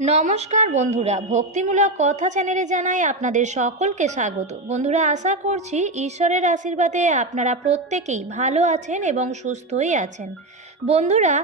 নমস্কার বন্ধুরা, ভক্তিমূলক কথা চ্যানেলে জানাই আপনাদের সকলকে স্বাগত। বন্ধুরা, আশা করছি ঈশ্বরের আশীর্বাদে আপনারা প্রত্যেকেই ভালো আছেন এবং সুস্থই আছেন। বন্ধুরা,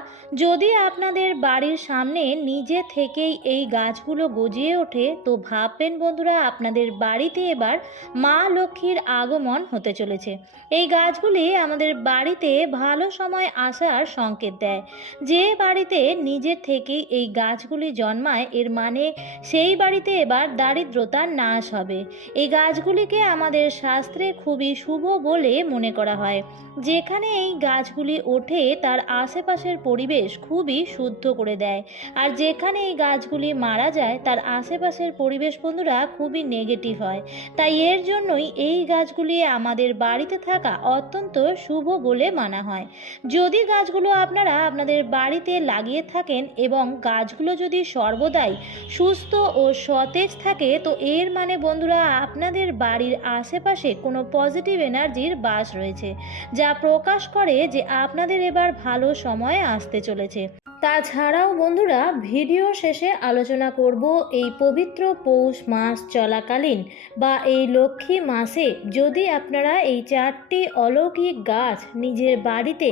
যদি আপনাদের বাড়ির সামনে নিজে থেকেই এই গাছগুলো গজিয়ে ওঠে তো ভাববেন বন্ধুরা, আপনাদের বাড়িতে এবার মা লক্ষ্মীর আগমন হতে চলেছে। এই গাছগুলি আমাদের বাড়িতে ভালো সময় আসার সংকেত দেয়। যে বাড়িতে নিজের থেকেই এই গাছগুলি জন্মায়, এর মানে সেই বাড়িতে এবার দারিদ্রতার নাশ হবে। এই গাছগুলিকে আমাদের শাস্ত্রে খুবই শুভ বলে মনে করা হয়। যেখানে এই গাছগুলি ওঠে তার আশেপাশের পরিবেশ খুবই শুদ্ধ করে দেয়, আর যেখানে এই গাছগুলি মারা যায় তার আশেপাশের পরিবেশ বন্ধুরা খুবই নেগেটিভ হয়। তাই এর জন্যই এই গাছগুলি আমাদের বাড়িতে থাকা অত্যন্ত শুভ বলে মানা হয়। যদি গাছগুলো আপনারা আপনাদের বাড়িতে লাগিয়ে থাকেন এবং গাছগুলো যদি সর্বদাই সুস্থ ও সতেজ থাকে, তো এর মানে বন্ধুরা আপনাদের বাড়ির আশেপাশে কোনো পজিটিভ এনার্জির বাস রয়েছে, যা প্রকাশ করে যে আপনাদের এবার ভালো সময় আসতে চলেছে। তাছাড়াও বন্ধুরা, ভিডিও শেষে আলোচনা করব এই পবিত্র পৌষ মাস চলাকালীন বা এই লক্ষ্মী মাসে যদি আপনারা এই 4টি অলৌকিক গাছ নিজের বাড়িতে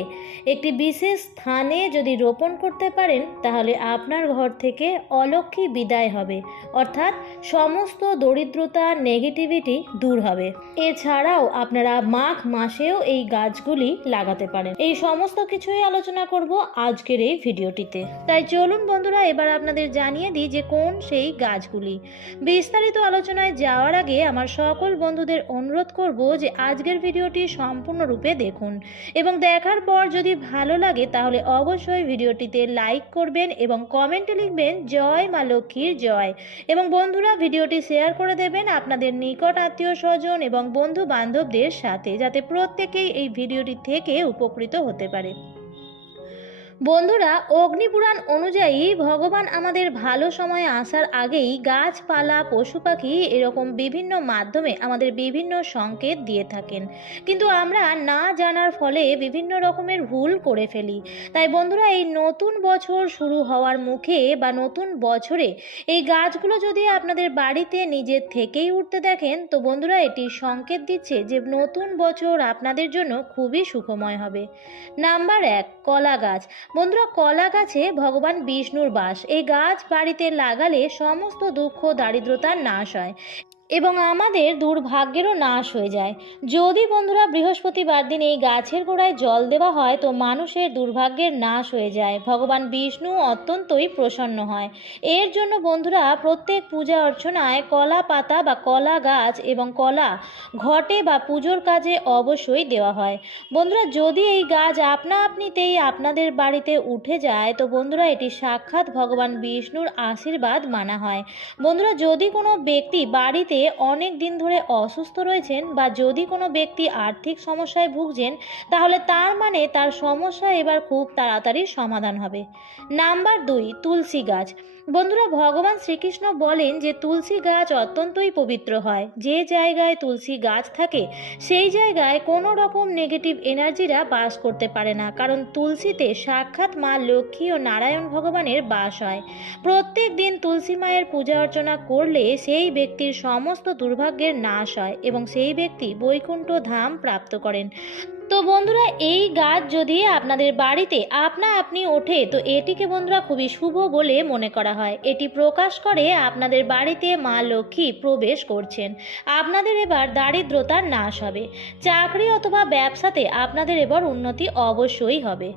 একটি বিশেষ স্থানে যদি রোপণ করতে পারেন, তাহলে আপনার ঘর থেকে অলক্ষ্মী বিদায় হবে, অর্থাৎ সমস্ত দরিদ্রতা নেগেটিভিটি দূর হবে। এছাড়াও আপনারা মাঘ মাসেও এই গাছগুলি লাগাতে পারেন। এই সমস্ত কিছুই আলোচনা করব আজকের এই ভিডিওটিতে। তাই চলুন বন্ধুরা, এবার আপনাদের জানিয়ে দিই যে কোন সেই গাছগুলি। বিস্তারিত আলোচনায় যাওয়ার আগে আমার সকল বন্ধুদের অনুরোধ করব যে আজকের ভিডিওটি সম্পূর্ণরূপে দেখুন এবং দেখার পর যদি ভালো লাগে তাহলে অবশ্যই ভিডিওটিতে লাইক করবেন এবং কমেন্টে লিখবেন জয় মা লক্ষ্মীর জয়, এবং বন্ধুরা ভিডিওটি শেয়ার করে দেবেন আপনাদের নিকট আত্মীয় স্বজন এবং বন্ধু বান্ধবদের সাথে, যাতে প্রত্যেকেই এই ভিডিওটি থেকে উপকৃত হতে পারে। বন্ধুরা, অগ্নিপুরাণ অনুযায়ী ভগবান আমাদের ভালো সময় আসার আগেই গাছপালা পশু পাখি এরকম বিভিন্ন মাধ্যমে আমাদের বিভিন্ন সংকেত দিয়ে থাকেন, কিন্তু আমরা না জানার ফলে বিভিন্ন রকমের ভুল করে ফেলি। তাই বন্ধুরা, এই নতুন বছর শুরু হওয়ার মুখে বা নতুন বছরে এই গাছগুলো যদি আপনাদের বাড়িতে নিজের থেকেই উঠতে দেখেন, তো বন্ধুরা এটি সংকেত দিচ্ছে যে নতুন বছর আপনাদের জন্য খুবই সুখময় হবে। নাম্বার 1, কলা গাছ। বন্ধুরা, কলা গাছে ভগবান বিষ্ণুর বাস। এই গাছ বাড়িতে লাগালে সমস্ত দুঃখ দারিদ্রতার নাশ হয় এবং আমাদের দুর্ভাগ্যেরও নাশ হয়ে যায়। যদি বন্ধুরা বৃহস্পতিবার দিন এই গাছের গোড়ায় জল দেওয়া হয় তো মানুষের দুর্ভাগ্যের নাশ হয়ে যায়, ভগবান বিষ্ণু অত্যন্তই প্রসন্ন হয়। এর জন্য বন্ধুরা প্রত্যেক পূজা অর্চনায় কলা পাতা বা কলা গাছ এবং কলা ঘটে বা পুজোর কাজে অবশ্যই দেওয়া হয়। বন্ধুরা, যদি এই গাছ আপনা আপনিতেই আপনাদের বাড়িতে উঠে যায় তো বন্ধুরা এটি সাক্ষাৎ ভগবান বিষ্ণুর আশীর্বাদ মানা হয়। বন্ধুরা, যদি কোনো ব্যক্তি বাড়িতে অনেক দিন ধরে অসুস্থ রয়েছেন বা যদি কোনো ব্যক্তি আর্থিক সমস্যায় ভুগছেন, তাহলে তার মানে তার সমস্যা এবার খুব তাড়াতাড়ি সমাধান হবে। নাম্বার 2, তুলসী গাছ। বন্ধুরা, ভগবান শ্রীকৃষ্ণ বলেন যে তুলসী গাছ অত্যন্তই পবিত্র হয়। যে জায়গায় তুলসী গাছ থাকে সেই জায়গায় কোনো রকম নেগেটিভ এনার্জিরা বাস করতে পারে না, কারণ তুলসীতে সাক্ষাৎ মা লক্ষ্মী ও নারায়ণ ভগবানের বাস হয়। প্রত্যেক দিন তুলসী মায়ের পূজা অর্চনা করলে সেই ব্যক্তির সমস্ত দুর্ভাগ্যের নাশ হয় এবং সেই ব্যক্তি বৈকুণ্ঠ ধাম প্রাপ্ত করেন। তো বন্ধুরা, এই গাছ যদি আপনাদের বাড়িতে আপনা আপনি ওঠে তো এটিকে বন্ধুরা খুবই শুভ বলে মনে করা হয়। এটি প্রকাশ করে আপনাদের বাড়িতে মা লক্ষ্মী প্রবেশ করছেন। আপনাদের এবার দারিদ্রতার নাশ হবে। চাকরি অথবা ব্যবসাতে আপনাদের এবার উন্নতি অবশ্যই হবে।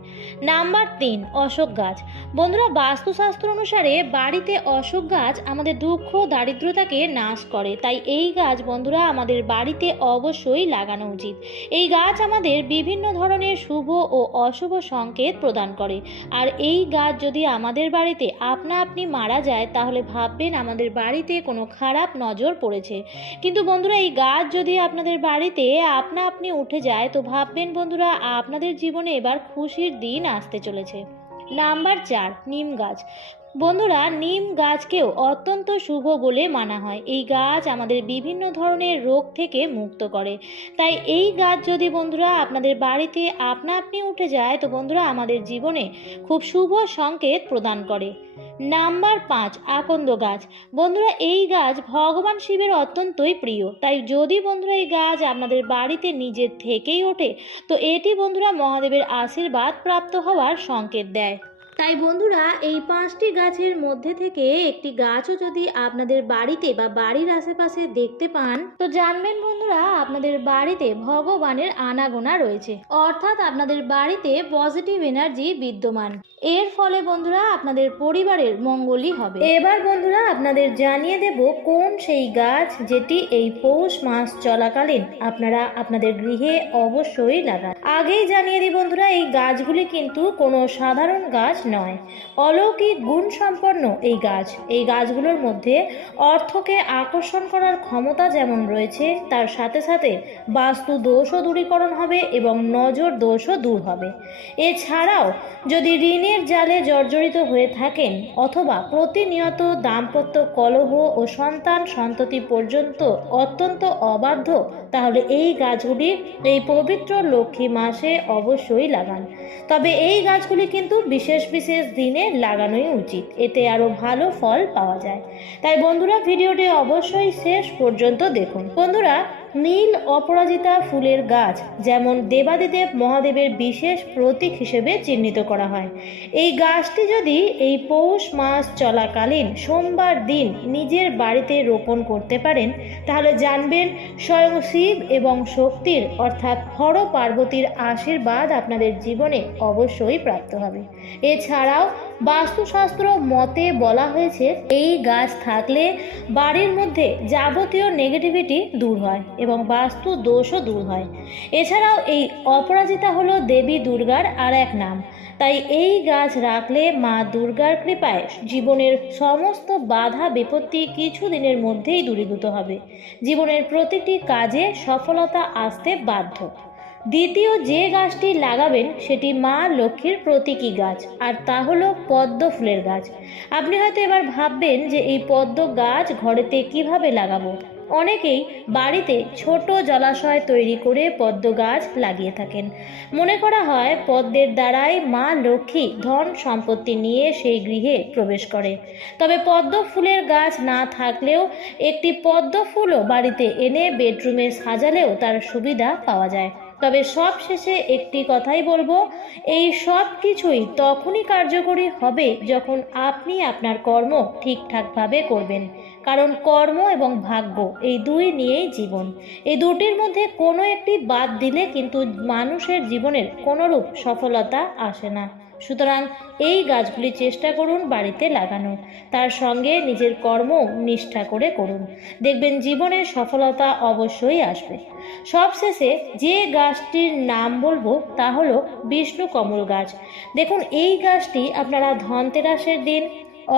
নাম্বার 3, অশোক গাছ। বন্ধুরা, বাস্তুশাস্ত্র অনুসারে বাড়িতে অশোক গাছ আমাদের দুঃখ দারিদ্রতাকে নাশ করে। তাই এই গাছ বন্ধুরা আমাদের বাড়িতে অবশ্যই লাগানো উচিত। এই গাছ আমাদের বিভিন্ন ধরনের শুভ ও অশুভ সংকেত প্রদান করে, আর এই গাছ যদি আমাদের বাড়িতে আপনা আপনি মারা যায় তাহলে ভাববেন আমাদের বাড়িতে কোনো খারাপ নজর পড়েছে। কিন্তু বন্ধুরা, এই গাছ যদি আপনাদের বাড়িতে আপনা আপনি উঠে যায় তো ভাববেন বন্ধুরা আপনাদের জীবনে এবার খুশির দিন আসতে চলেছে। নাম্বার 4, নিম গাছ। বন্ধুরা, নিম গাছকেও অত্যন্ত শুভ বলে মানা হয়। এই গাছ আমাদের বিভিন্ন ধরনের রোগ থেকে মুক্ত করে। তাই এই গাছ যদি বন্ধুরা আপনাদের বাড়িতে আপনা আপনি উঠে যায়, তো বন্ধুরা আমাদের জীবনে খুব শুভ সংকেত প্রদান করে। নাম্বার 5, আকন্দ গাছ। বন্ধুরা, এই গাছ ভগবান শিবের অত্যন্তই প্রিয়। তাই যদি বন্ধুরা এই গাছ আপনাদের বাড়িতে নিজের থেকেই ওঠে, তো এটি বন্ধুরা মহাদেবের আশীর্বাদ প্রাপ্ত হওয়ার সংকেত দেয়। তাই বন্ধুরা, এই 5টি গাছের মধ্যে থেকে একটি গাছও যদি আপনাদের বাড়িতে বা বাড়ির আশেপাশে দেখতে পান, তো জানবেন বন্ধুরা আপনাদের বাড়িতে ভগবানের আনাগোনা রয়েছে, অর্থাৎ আপনাদের বাড়িতে পজিটিভ এনার্জি বিদ্যমান। এর ফলে বন্ধুরা আপনাদের পরিবারের মঙ্গলই হবে। এবার বন্ধুরা আপনাদের জানিয়ে দেব কোন সেই গাছ যেটি এই পৌষ মাস চলাকালীন আপনারা আপনাদের গৃহে অবশ্যই লাগান। আগেই জানিয়ে দিই বন্ধুরা, এই গাছগুলি কিন্তু কোনো সাধারণ গাছ নয়, অলৌকিক গুণ সম্পন্ন এই গাছ। এই গাছগুলোর মধ্যে অর্থকে আকর্ষণ করার ক্ষমতা যেমন রয়েছে, তার সাথে সাথে বাস্তু দোষও দূরীকরণ হবে এবং নজর দোষও দূর হবে। এছাড়াও যদি ঋণের জালে জর্জরিত হয়ে থাকেন অথবা প্রতিনিয়ত দাম্পত্য কলহ ও সন্তান সন্ততি পর্যন্ত অত্যন্ত অবাধ্য, তাহলে এই গাছগুলি এই পবিত্র লক্ষ্মী মাসে অবশ্যই লাগান। তবে এই গাছগুলি কিন্তু বিশেষ বিশেষ দিনে লাগানোই উচিত, এতে আরও ভালো ফল পাওয়া যায়। তাই বন্ধুরা ভিডিওটি অবশ্যই শেষ পর্যন্ত দেখুন। বন্ধুরা, নীল অপরাজিতা ফুলের গাছ যেমন দেবাদিদেব মহাদেবের বিশেষ প্রতীক হিসেবে চিহ্নিত করা হয়। এই গাছটি যদি এই পৌষ মাস চলাকালীন সোমবার দিন নিজের বাড়িতে রোপণ করতে পারেন, তাহলে জানবেন স্বয়ং শিব এবং শক্তির অর্থাৎ হর পার্বতীর আশীর্বাদ আপনাদের জীবনে অবশ্যই প্রাপ্ত হবে। এছাড়াও বাস্তুশাস্ত্র মতে বলা হয়েছে এই গাছ থাকলে বাড়ির মধ্যে যাবতীয় নেগেটিভিটি দূর হয় এবং বাস্তু দোষও দূর হয়। এছাড়াও এই অপরাজিতা হলো দেবী দুর্গার আর এক নাম। তাই এই গাছ রাখলে মা দুর্গার কৃপায় জীবনের সমস্ত বাধা বিপত্তি কিছু দিনের মধ্যেই দূরীভূত হবে। জীবনের প্রতিটি কাজে সফলতা আসতে বাধ্য। দ্বিতীয় যে গাছটি লাগাবেন সেটি মা লক্ষ্মীর প্রতীকী গাছ, আর তা হলো পদ্ম ফুলের গাছ। আপনি হয়তো এবার ভাববেন যে এই পদ্ম গাছ ঘরেতে কিভাবে লাগাবো। অনেকেই বাড়িতে ছোট জলাশয় তৈরি করে পদ্ম গাছ লাগিয়ে থাকেন। মনে করা হয় পদ্মের দ্বারাই মা লক্ষ্মী ধন সম্পত্তি নিয়ে সেই গৃহে প্রবেশ করে। তবে পদ্ম ফুলের গাছ না থাকলেও একটি পদ্ম ফুলও বাড়িতে এনে বেডরুমে সাজালেও তার সুবিধা পাওয়া যায়। তবে সব শেষে একটি কথাই বলবো, এই সব কিছুই তখনই কার্যকরী হবে যখন আপনি আপনার কর্ম ঠিকঠাকভাবে করবেন। কারণ কর্ম এবং ভাগ্য এই দুই নিয়েই জীবন। এই দুটির মধ্যে কোনো একটি বাদ দিলে কিন্তু মানুষের জীবনের কোনোরূপ সফলতা আসে না। সুতরাং এই গাছগুলি চেষ্টা করুন বাড়িতে লাগানো, তার সঙ্গে নিজের কর্ম নিষ্ঠা করে করুন। দেখবেন জীবনে সফলতা অবশ্যই আসবে। সবশেষে যে গাছটির নাম বলবো তা হলো বিষ্ণু কমল গাছ। দেখুন, এই গাছটি আপনারা ধনতেরাসের দিন,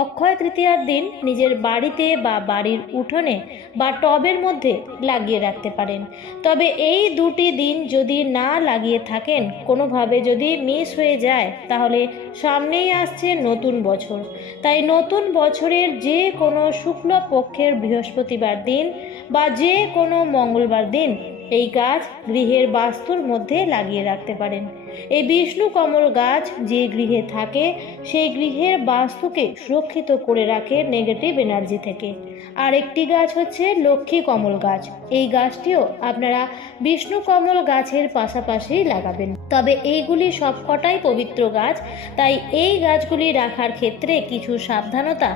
অক্ষয় তৃতীয়ার দিন নিজের বাড়িতে বা বাড়ির উঠোনে বা টবের মধ্যে লাগিয়ে রাখতে পারেন। তবে এই দুটি দিন যদি না লাগিয়ে থাকেন, কোনোভাবে যদি মিস হয়ে যায়, তাহলে সামনেই আসছে নতুন বছর। তাই নতুন বছরের যে কোনো শুক্ল পক্ষের বৃহস্পতিবার দিন বা যে কোনো মঙ্গলবার দিন এই গাছ গৃহের বাস্তুর মধ্যে লাগিয়ে রাখতে পারেন। এই বিষ্ণু কমল গাছ যে গৃহে থাকে সেই গৃহের বাস্তুকে সুরক্ষিত করে রাখে নেগেটিভ এনার্জি থেকে। আর একটি গাছ হচ্ছে লক্ষ্মী কমল গাছ। এই গাছটিও আপনারা বিষ্ণু কমল গাছের পাশাপাশি লাগাবেন। তবে এইগুলি সবকটাই পবিত্র গাছ, তাই এই গাছগুলি রাখার ক্ষেত্রে কিছু সাবধানতা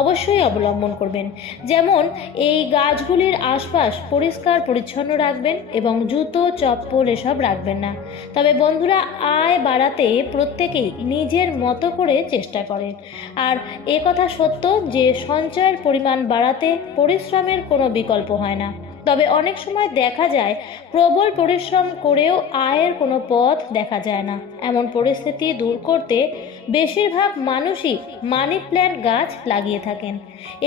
অবশ্যই অবলম্বন করবেন। যেমন এই গাছগুলির আশপাশ পরিষ্কার পরিচ্ছন্ন রাখবেন এবং জুতো চপ্পল এসব রাখবেন না। তবে বন্ধুরা, আয় বাড়াতে প্রত্যেকেই নিজের মতো করে চেষ্টা করেন। আর এ কথা সত্য যে সঞ্চয়ের পরিমাণ বাড়াতে পরিশ্রমের কোনো বিকল্প হয় না। তবে অনেক সময় দেখা যায় প্রবল পরিশ্রম করেও আয়ের কোনো পথ দেখা যায় না। এমন পরিস্থিতি দূর করতে বেশিরভাগ মানুষই মানি প্ল্যান্ট গাছ লাগিয়ে থাকেন।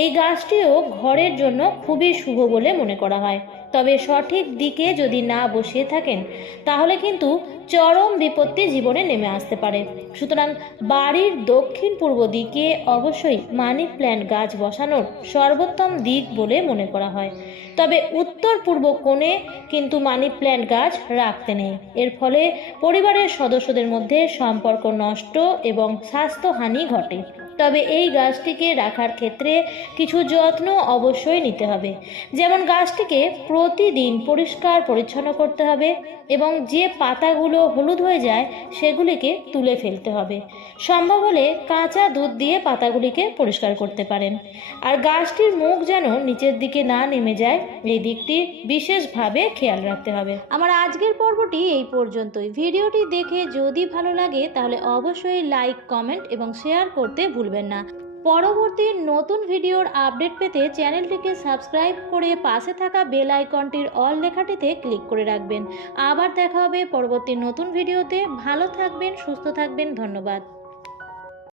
এই গাছটিও ঘরের জন্য খুবই শুভ বলে মনে করা হয়। তবে সঠিক দিকে যদি না বসিয়ে থাকেন তাহলে কিন্তু চরম বিপত্তি জীবনে নেমে আসতে পারে। সুতরাং বাড়ির দক্ষিণ পূর্ব দিকে অবশ্যই মানি প্ল্যান্ট গাছ বসানোর সর্বোত্তম দিক বলে মনে করা হয়। তবে উত্তর পূর্ব কোণে কিন্তু মানি প্ল্যান্ট গাছ রাখতে নেই। এর ফলে পরিবারের সদস্যদের মধ্যে সম্পর্ক নষ্ট এবং স্বাস্থ্যহানি ঘটে। তবে এই গাছটিকে রাখার ক্ষেত্রে কিছু যত্ন অবশ্যই নিতে হবে, যেমন গাছটিকে প্রতিদিন পরিষ্কার পরিচ্ছন্ন করতে হবে এবং যে পাতাগুলো হলুদ হয়ে যায় সেগুলিকে তুলে ফেলতে হবে। সম্ভব হলে কাঁচা দুধ দিয়ে পাতাগুলিকে পরিষ্কার করতে পারেন। আর গাছটির মুখ যেন নিচের দিকে না নেমে যায়, এই দিকটি বিশেষভাবে খেয়াল রাখতে হবে। আমার আজকের পর্বটি এই পর্যন্তই। ভিডিওটি দেখে যদি ভালো লাগে তাহলে অবশ্যই লাইক, কমেন্ট এবং শেয়ার করতে ভুলবেন না। পরবর্তী নতুন ভিডিওর আপডেট পেতে চ্যানেলটিকে সাবস্ক্রাইব করে পাশে থাকা বেল আইকনটির অল লেখাটিতে ক্লিক করে রাখবেন। আবার দেখা হবে পরবর্তী নতুন ভিডিওতে। ভালো থাকবেন, সুস্থ থাকবেন। ধন্যবাদ।